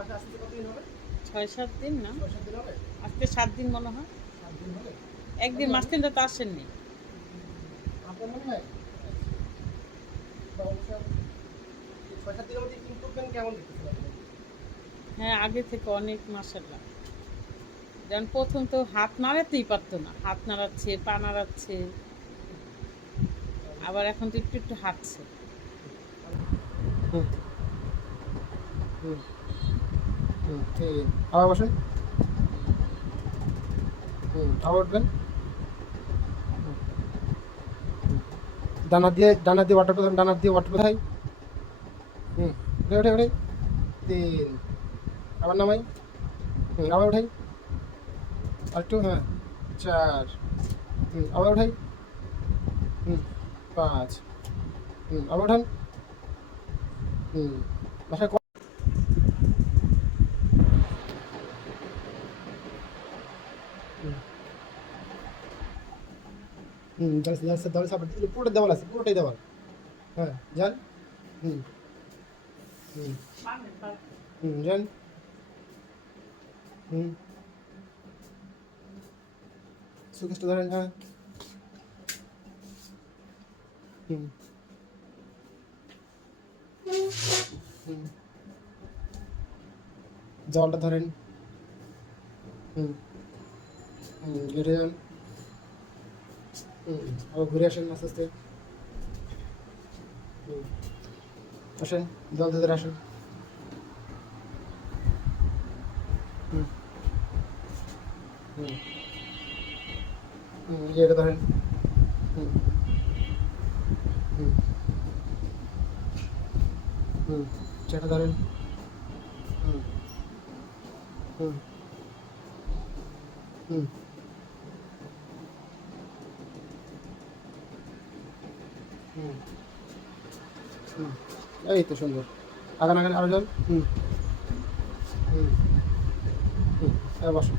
6-7 দিন না, আজকে 7 দিন মনে হয়। একদিন মাঝখানটা তো আসেননি। হ্যাঁ, আগে থেকে অনেক, মাশাআল্লাহ। যেমন প্রথম তো হাত নাড়াতেই পারতো না, হাত নাড়াচ্ছে, পা নাড়াচ্ছে, আবার এখন তো একটু একটু হাঁটছে। আবার বসেন। আবার উঠবেন। ডানা দিয়ে ওয়াটার প্রধান, ডানা দিয়ে ওয়াটার কোথায়? উঠে উঠে উঠে 3, আবার নামাই। আবার উঠাই, আর একটু, হ্যাঁ 4, আবার উঠাই, 5, আবার উঠান। বাসায় দেওয়াল সাপোর্ট, পুরোটা দেওয়াল আছে, পুরোটাই দেওয়াল। হ্যাঁ যান। হুম যান। সুকেশটা ধরেন। হ্যাঁ। হুম হুম জলটা ধরেন। হুম ঘুরে যান। আবার ঘুরে আসেন আস্তে আস্তে। আসেন, জল ধরে আসেন। হুম হুম এটা ধরেন। হুম হুম সেটা ধরেন। হুম হুম হুম হুম হুম এই তো সুন্দর। আগান আগান, আরো জল। হুম হুম হুম বসো।